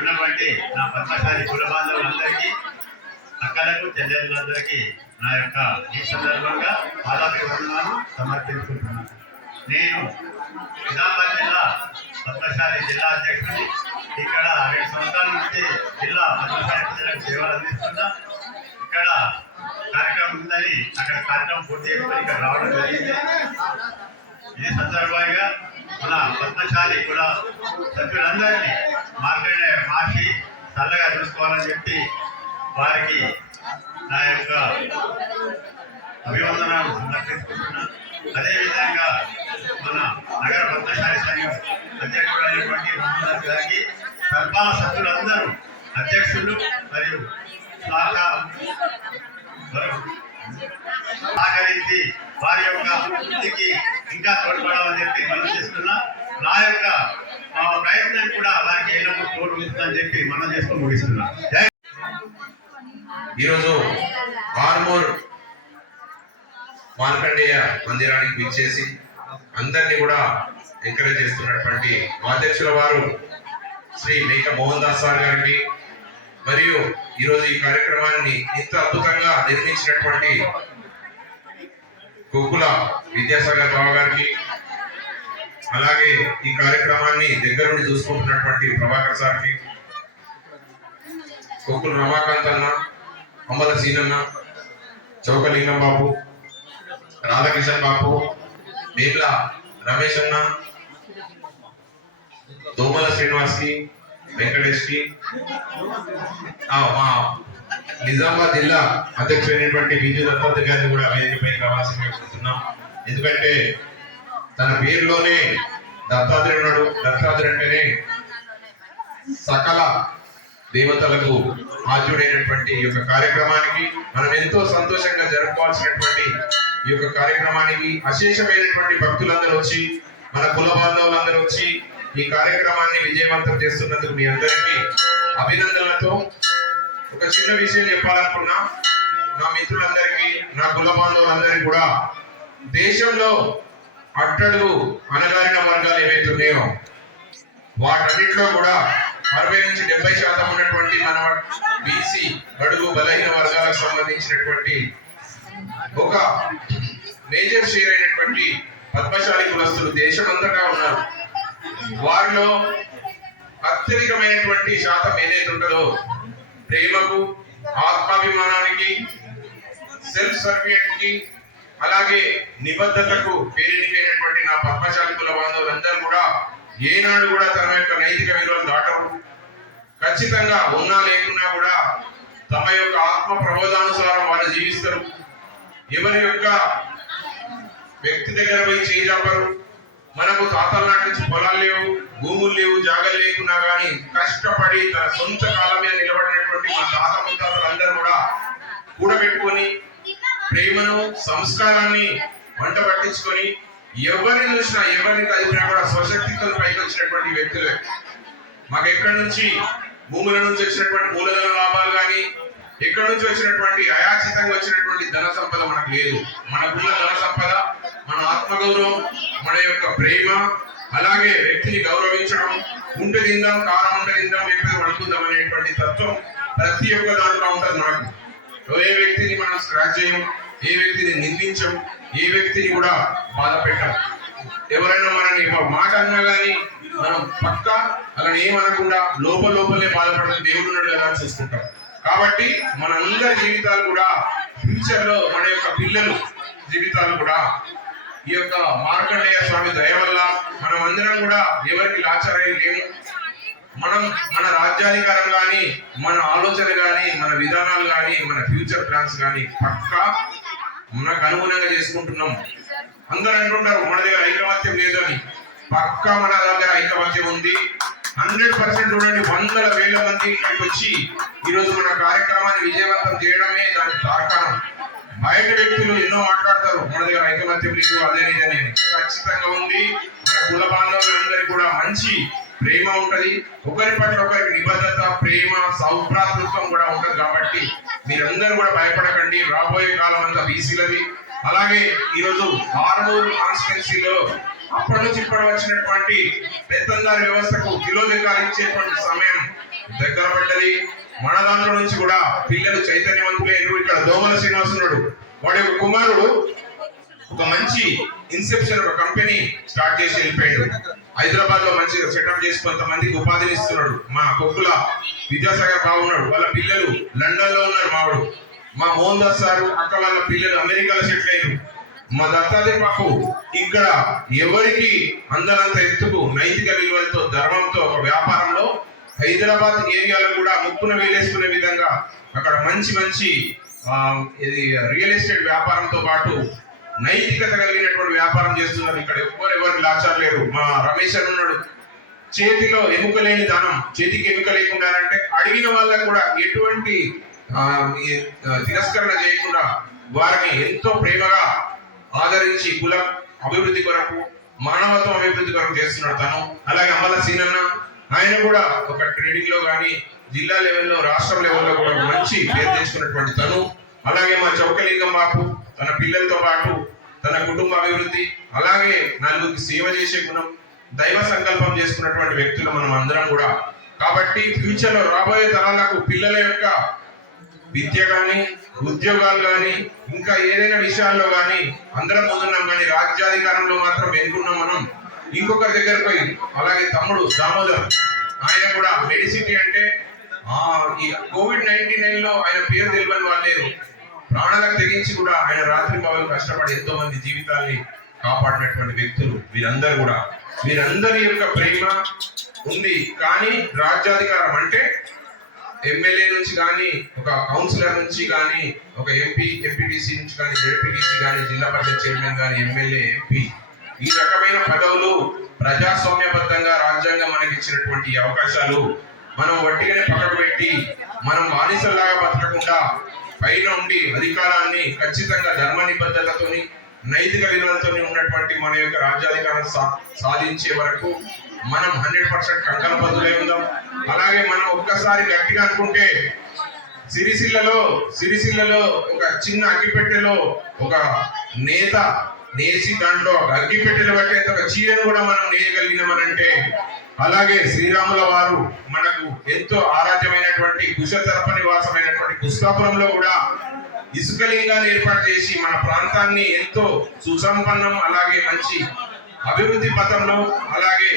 ఉన్నటువంటి నా పద్మశాలి కుల బాంధవులందరికీ అక్కలకు చెల్లెళ్ళందరికీ నా యొక్క ఈ సందర్భంగా పాదాభివందనాలు సమర్పించుకుంటున్నాను. నేను నిజామాబాద్ జిల్లా పద్మశాలి జిల్లా అధ్యక్షుడిని. ఇక్కడ రెండు సంవత్సరాల నుంచి జిల్లా పద్మశాలి ప్రజలకు సేవలు అందిస్తున్నా. ఇక్కడ కార్యక్రమం ఉందని అక్కడ కార్యక్రమం పూర్తి చేసుకుని ఇక్కడ రావడం జరిగింది. ఈ సందర్భంగా మన పద్మశాలి కూడా సభ్యులందరినీ మార్కెట్ మార్చి చల్లగా చూసుకోవాలని చెప్పి వారికి నా యొక్క అభివందనాలు సమర్పించుకుంటున్నా అదేవిధంగా మన నగర పద్మశాలి సంఘం అధ్యక్షుడైనటువంటి మహమ్మద్ గారికి సర్పాల సభ్యులందరూ అధ్యక్షులు మరియు శాఖ సహకరించి వారి యొక్క వృత్తికి ఇంకా తోడ్పడాలని చెప్పి మనం చేస్తున్నా. నా యొక్క ఆ, ప్రయత్నం కూడా వారికి ఎల్లప్పుడూ తోడు చెప్పి మనం చేసుకొని ముగిస్తున్నా. ఈరోజు ఆర్మూర్ మార్కండేయ మందిరానికి విచ్చేసి అందరినీ కూడా ఎంకరేజ్ చేస్తున్నటువంటి మా అధ్యక్షుల వారు శ్రీ మేక మోహన్ దాస్ సార్ గారికి మరియు ఈరోజు ఈ కార్యక్రమాన్ని ఇంత అద్భుతంగా నిర్మించినటువంటి గోకుల విద్యాసాగర్ బాబు గారికి అలాగే ఈ కార్యక్రమాన్ని దగ్గరుండి చూసుకుంటున్నటువంటి ప్రభాకర్ సార్కి గోకుల రమాకాంత్ అన్న అమ్మల సీనన్న చౌకలింగం బాబు రాధాకిషన్ బాబు వేముల రమేష్ అన్న దోమల శ్రీనివాస్కి వెంకటేష్కి మా నిజామాబాద్ జిల్లా అధ్యక్షుడైనటువంటి విజయ దత్తాత్రి గారిని కూడా వేదికపై రావాల్సిందిగా కోరుతున్నాం ఎందుకంటే తన పేరులోనే దత్తాత్రేయుడు దత్తాత్రేయుడు అంటేనే సకల దేవతలకు ఆద్యుడైనటువంటి ఈ యొక్క కార్యక్రమానికి మనం ఎంతో సంతోషంగా జరుపుకోవాల్సినటువంటి ఈ యొక్క కార్యక్రమానికి అశేషమైనటువంటి భక్తులందరూ వచ్చి మన కుల బాంధవులందరూ వచ్చి ఈ కార్యక్రమాన్ని విజయవంతం చేస్తున్నందుకు మీ అందరికీ అభినందనలతో ఒక చిన్న విషయం చెప్పాలనుకున్నా నా మిత్రులందరికీ నా కుల బాంధవులందరికీ కూడా దేశంలో అట్టడుగు అనగారిన వర్గాలు ఏవైతే ఉన్నాయో వాటన్నిటిలో కూడా అరవై నుంచి డెబ్బై శాతం ఉన్నటువంటి మన బీసీ గడుగు బలహీన వర్గాలకు సంబంధించినటువంటి ఒక మేజర్ షేర్ అయినటువంటి పద్మశాలి కులస్తులు దేశమంతటా ఉన్నారు. వారిలో అత్యధికమైనటువంటి శాతం ఏదైతే ఉంటుందో ప్రేమకు ఆత్మాభిమానానికి సెల్ఫ్ సర్టిఫికేట్కి అలాగే నిబద్ధతకు పేరెనికైనటువంటి నా పద్మశాలి కుల బాంధవులందరూ కూడా ఏనాడు కూడా తమ యొక్క నైతిక విలువలు దాటరు ఖచ్చితంగా ఉన్నా లేకున్నా కూడా తమ యొక్క ఆత్మ ప్రబోధానుసారం వారు జీవిస్తారు. ఎవరి యొక్క వ్యక్తి దగ్గర పోయి చేయజాపరు మనకు తాతల నాటి నుంచి పొలాలు లేవు భూములు లేవు జాగలు లేకున్నా కానీ కష్టపడి తన సొంత కాలం మీద నిలబడినటువంటి మా తాత ముత్తాతలు అందరూ కూడా కూడబెట్టుకొని ప్రేమను సంస్కారాన్ని వంట పట్టించుకొని ఎవరిని చూసినా ఎవరిని కలిపినా కూడా స్వశక్తితో పైకి వచ్చినటువంటి వ్యక్తులే. మాకు ఎక్కడి నుంచి? భూముల నుంచి వచ్చినటువంటి మూలధన లాభాలు కానీ ఎక్కడి నుంచి వచ్చినటువంటి అయాచితంగా వచ్చినటువంటి ధన సంపద మనకు లేదు. మనకున్న ధన సంపద మన ఆత్మగౌరవం మన యొక్క ప్రేమ అలాగే వ్యక్తిని గౌరవించడం ఉంటే తిందాం కారం ఉంటే తిందాం లేకపోతే వండుకుందాం అనేటువంటి తత్వం ప్రతి ఒక్క దాంట్లో ఉంటుంది మనకు. ఏ వ్యక్తిని మనం స్క్రాచ్ చేయం ఏ వ్యక్తిని నిందించం ఏ వ్యక్తిని కూడా బాధ పెట్టం ఎవరైనా మనని మాట అన్నా కానీ మనం పక్క అలా ఏమనకుండా లోపల లోపలే బాధపడాలి దేవుడు ఉన్నాడు కదా చేసుకుంటాం చూసుకుంటాం కాబట్టి మన అందరి జీవితాలు కూడా ఫ్యూచర్లో మన యొక్క పిల్లలు జీవితాలు కూడా ఈ యొక్క మార్కండేయ స్వామి దయ వల్ల మనం అందరం కూడా ఎవరికి లాచారై లేము. మనం మన రాజ్యాధికారం కానీ మన ఆలోచన కానీ మన విధానాలు కానీ మన ఫ్యూచర్ ప్లాన్స్ కానీ పక్కా మనకు అనుగుణంగా చేసుకుంటున్నాం. అందరూ అంటుంటారు మన దగ్గర ఐకమత్యం లేదు అని పక్కా మన దగ్గర ఐకమత్యం ఉంది. హండ్రెడ్ పర్సెంట్ చూడండి వందల వేల మంది ఇక్కడికి వచ్చి ఈరోజు మన కార్యక్రమాన్ని విజయవంతం చేయడమే దానికి కారణం బయట వ్యక్తులు ఎన్నో మాట్లాడతారు మన దగ్గర ఐకమత్యం లేదు అదే ఇదని ఖచ్చితంగా ఉంది. మన కుల బాంధవులందరికీ కూడా మంచి ప్రేమ ఉంటది. ఒకరి పట్ల ఒకరికి నిబద్ధత ప్రేమ సౌభ్రాతృత్వం కూడా ఉంటది కాబట్టి మీరందరూ కూడా భయపడకండి. రాబోయే కాలం అంతా బీసీలది. అలాగే ఈరోజు ఆర్మూర్ కాన్స్టిట్యున్సీలో అప్పటి నుంచి ఇప్పటి వచ్చినటువంటి పెత్తందారి వ్యవస్థకు కిలోదికాలు ఇచ్చేటువంటి సమయం దగ్గర పడ్డది. మన దాంట్లో నుంచి కూడా పిల్లలు చైతన్యవంతులైన ఇక్కడ దోమల శ్రీనివాసున్నాడు వాడి యొక్క కుమారుడు ఒక మంచి ఇన్సెప్షన్ ఒక కంపెనీ స్టార్ట్ చేసి వెళ్ళిపోయాడు. హైదరాబాద్లో మంచిగా సెటప్ చేసి కొంతమందికి ఉపాధిని ఇస్తున్నాడు. మా కొక్కుల విద్యాసాగర్ బాగున్నాడు వాళ్ళ పిల్లలు లండన్లో ఉన్నారు మావాడు మా మోహన్ దాస్ సారు అక్క వాళ్ళ పిల్లలు అమెరికాలో సెటిల్ అయ్యారు మా దత్తాది బాబు ఇక్కడ ఎవరికి అందనంత ఎత్తుకు నైతిక విలువలతో ధర్మంతో ఒక వ్యాపారంలో హైదరాబాద్ ఏరియాలో కూడా ముక్కున వేలేసుకునే విధంగా అక్కడ మంచి మంచి ఇది రియల్ ఎస్టేట్ వ్యాపారంతో పాటు నైతికత కలిగినటువంటి వ్యాపారం చేస్తున్నారు ఇక్కడ. ఎవరు ఎవరికి లాచారు లేరు. మా రమేష్ అని ఉన్నాడు. చేతిలో ఎముక లేని దానం చేతికి ఎముక లేకుండా అంటే అడిగిన వాళ్ళకు కూడా ఎటువంటి తిరస్కరణ చేయకుండా వారిని ఎంతో ప్రేమగా ఆదరించి కుల అభివృద్ధి కొరకు మానవత్వం అభివృద్ధి కొరకు చేస్తున్నాడు తను. అలాగే అమల సీనన్న ఆయన కూడా ఒక ట్రేడింగ్లో కానీ జిల్లా లెవెల్లో రాష్ట్ర లెవెల్లో కూడా మంచి పేరు తెచ్చుకున్నటువంటి తను. అలాగే మా చౌకలింగం బాపు తన పిల్లలతో పాటు తన కుటుంబ అభివృద్ధి అలాగే నలుగురికి సేవ చేసే గుణం దైవ సంకల్పం చేసుకున్నటువంటి వ్యక్తులు మనం అందరం కూడా. కాబట్టి ఫ్యూచర్లో రాబోయే తరాలకు పిల్లల యొక్క విద్య కానీ ఉద్యోగాలు కానీ ఇంకా ఏదైనా విషయాల్లో కానీ అందరం ముందున్నాం కానీ రాజ్యాధికారంలో మాత్రం వెనుకున్నాం మనం. ఇంకొకరి దగ్గర పోయి అలాగే తమ్ముడు దామోదర్ ఆయన కూడా మెడిసిటీ అంటే ఆ ఈ కోవిడ్ నైన్టీ నైన్లో ఆయన పేరు తెలియని వాళ్ళు లేరు. ప్రాణాలకు తెగించి కూడా ఆయన రాత్రి పగలు కష్టపడి ఎంతో మంది జీవితాల్ని కాపాడినటువంటి వ్యక్తులు వీరందరూ కూడా. వీరందరి యొక్క ప్రేమ ఉంది. కానీ రాజ్యాధికారం అంటే ఎమ్మెల్యే నుంచి కానీ ఒక కౌన్సిలర్ నుంచి కానీ ఒక ఎంపీ ఎంపీటీసీ నుంచి కానీ జడ్పీటీసీ కానీ జిల్లా పరిషత్ చైర్మన్ కానీ ఎమ్మెల్యే ఎంపీ ఈ రకమైన పదవులు ప్రజాస్వామ్యబద్ధంగా రాజ్యాంగం మనకి ఇచ్చినటువంటి అవకాశాలు. మనం వట్టిగానే పక్కకు పెట్టి మనం బానిసల్లాగా బతకకుండా పైన ఉండి అధికారాన్ని ఖచ్చితంగా ధర్మ నిబద్ధతతోని నైతిక విలువలతోని ఉన్నటువంటి మన యొక్క రాజ్యాధికారం సా- సాధించే వరకు మనం హండ్రెడ్ పర్సెంట్ కంకణబద్ధులై ఉందాం. అలాగే మనం ఒక్కసారి గట్టిగా అనుకుంటే సిరిసిల్లలో సిరిసిల్లలో ఒక చిన్న అగ్గిపెట్టెలో ఒక నేత నేసి దాంట్లో అగ్గిపెట్టెలు పట్టేంత ఒక చీరను కూడా మనం నేయగలిగినామనంటే అలాగే శ్రీరాముల వారు మనకు ఎంతో ఆరాధ్యమైనటువంటి కుశతర్ప నివాసమైనటువంటి కుస్తాపురంలో కూడా ఇసుకలింగాన్ని ఏర్పాటు చేసి మన ప్రాంతాన్ని ఎంతో సుసంపన్నం అలాగే మంచి అభివృద్ధి పథంలో అలాగే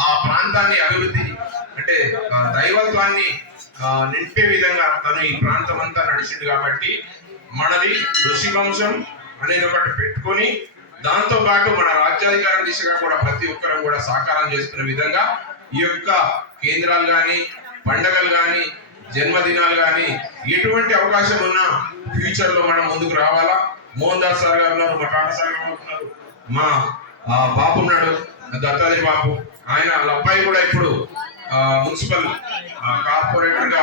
ఆ ప్రాంతాన్ని అభివృద్ధి అంటే ఆ దైవత్వాన్ని నింపే విధంగా తను ఈ ప్రాంతం అంతా నడిచింది కాబట్టి మనది ఋషి వంశం అనేది ఒకటి పెట్టుకొని దాంతో పాటు మన రాజ్యాధికారం దిశగా కూడా ప్రతి ఒక్కరం కూడా సాకారం చేసుకునే విధంగా ఈ యొక్క కేంద్రాలు కానీ పండగలు కానీ జన్మదినాలు కానీ ఎటువంటి అవకాశం ఉన్నా ఫ్యూచర్లో మనం ముందుకు రావాలా? మోహన్ దాస్ సార్ గారు ఉన్నారు మా టాటా సార్ గారు ఉన్నారు మా ఆ, బాబు ఉన్నాడు దత్తాది బాబు ఆయన వాళ్ళ అబ్బాయి కూడా ఇప్పుడు మున్సిపల్ కార్పొరేటర్గా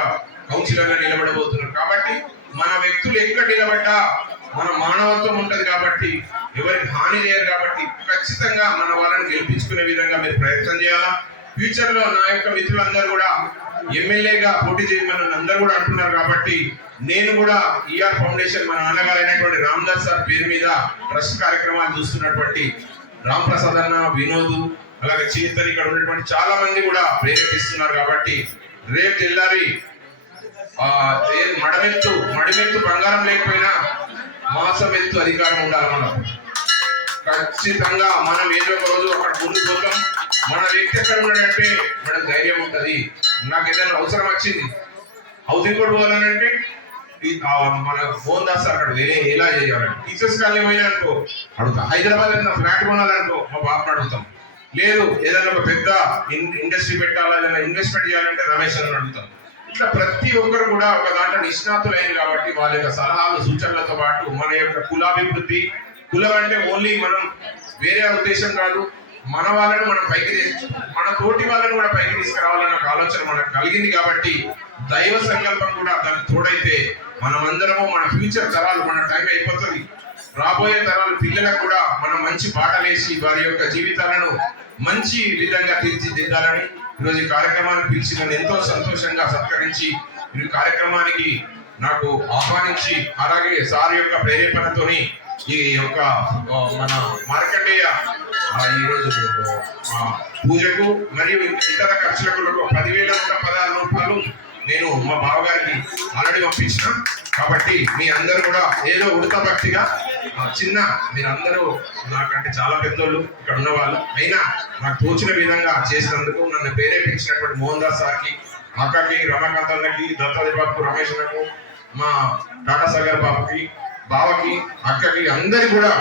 కౌన్సిలర్గా నిలబడబోతున్నారు. కాబట్టి మన వ్యక్తులు ఎక్కడ నిలబడ్డా మన మానవత్వం ఉంటది కాబట్టి ఎవరికి హాని లేరు కాబట్టి ఖచ్చితంగా మన వాళ్ళని గెలిపించుకునే విధంగా మీరు ప్రయత్నం చేయాలా? ఫ్యూచర్లో నా యొక్క మిత్రులందరూ కూడా ఎమ్మెల్యేగా పోటీ చేయమని అందరూ కూడా అంటున్నారు కాబట్టి నేను కూడా ఈఆర్ ఫౌండేషన్ మన నాన్నగారైనటువంటి రామ్దాస్ సార్ పేరు మీద ట్రస్ట్ కార్యక్రమాలు చూస్తున్నటువంటి రామ్ ప్రసాద్ అన్న వినోద్ అలాగే చేతన్ ఇక్కడ ఉన్నటువంటి చాలా మంది కూడా ప్రేరేపిస్తున్నారు కాబట్టి రేపు తెల్లారి ఆ మడమెత్తు మడిమెత్తు బంగారం లేకపోయినా మాసం ఎత్తు అధికారం ఉండాలి మనం ఖచ్చితంగా మనం ఏదో ఒక రోజు అక్కడ ముందుకు పోతాం. మన వ్యక్తి ఎక్కడ ఉన్నాడంటే ధైర్యం ఉంటుంది. నాకు ఏదైనా అవసరం వచ్చింది. హౌసింగ్ కూడా పోవాలనంటే మన ఫోన్ దాస్ అక్కడ వేరే ఎలా చేయాలంటే టీచర్స్ కాలనీ పోయినా అనుకో అడుగుతా. హైదరాబాద్ ఏదైనా ఫ్లాట్ కొనాలనుకో మా బాబుని అడుగుతాం. లేదు ఏదైనా ఒక పెద్ద ఇన్- ఇండస్ట్రీ పెట్టాలా ఏదైనా ఇన్వెస్ట్మెంట్ చేయాలంటే రమేష్ అని అడుగుతాం. ఇట్లా ప్రతి ఒక్కరు కూడా ఒక దాంట్లో నిష్ణాతులైన కాబట్టి వాళ్ళ యొక్క సలహాలు సూచనలతో పాటు మన యొక్క కులాభివృద్ధి కులం అంటే ఓన్లీ మనం వేరే ఉద్దేశం కాదు. మన వాళ్ళను మనం పైకి తీసు- మన తోటి వాళ్ళను కూడా పైకి తీసుకురావాలన్న ఒక ఆలోచన మనకు కలిగింది కాబట్టి దైవ సంకల్పం కూడా దానికి తోడైతే మనమందరము మన ఫ్యూచర్ తరాలు మన టైం అయిపోతుంది. రాబోయే తరాలు పిల్లలకు కూడా మనం మంచి పాటలేసి వారి యొక్క జీవితాలను మంచి విధంగా తీర్చిదిద్దాలని ఈరోజు ఈ కార్యక్రమాన్ని పిలిచి నన్ను ఎంతో సంతోషంగా సత్కరించి ఈ కార్యక్రమానికి నాకు ఆహ్వానించి అలాగే సార్ యొక్క ప్రేరేపణతోని ఈ యొక్క మన మార్కండేయ ఈరోజు పూజకు మరియు ఇతర ఖర్చులకు పదివేల నూట పదహారు రూపాయలు నేను మా బావగారికి ఆల్రెడీ పంపించిన. కాబట్టి మీ అందరూ కూడా ఏదో ఉడత భక్తిగా చిన్న మీరందరూ నాకంటే చాలా పెద్దోళ్ళు ఇక్కడ ఉన్న వాళ్ళు అయినా నాకు తోచిన విధంగా చేసినందుకు నన్ను ప్రేరేపించినటువంటి మోహన్ దాస్ సార్కి అక్కకి రమాకాంత్ అన్నకి దత్తాది బాబుకు రమేష్ అన్నకు మా టాటా సాగర్ బాబుకి బావకి అక్కకి అందరికి కూడా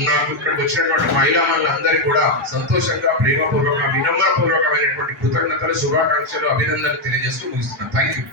నాకు ఇక్కడికి వచ్చినటువంటి మహిళా అందరికీ కూడా సంతోషంగా ప్రేమపూర్వక వినమ్రపూర్వకమైనటువంటి కృతజ్ఞతలు శుభాకాంక్షలు అభినందనలు తెలియజేస్తూ ముగిస్తున్నాను. Thank you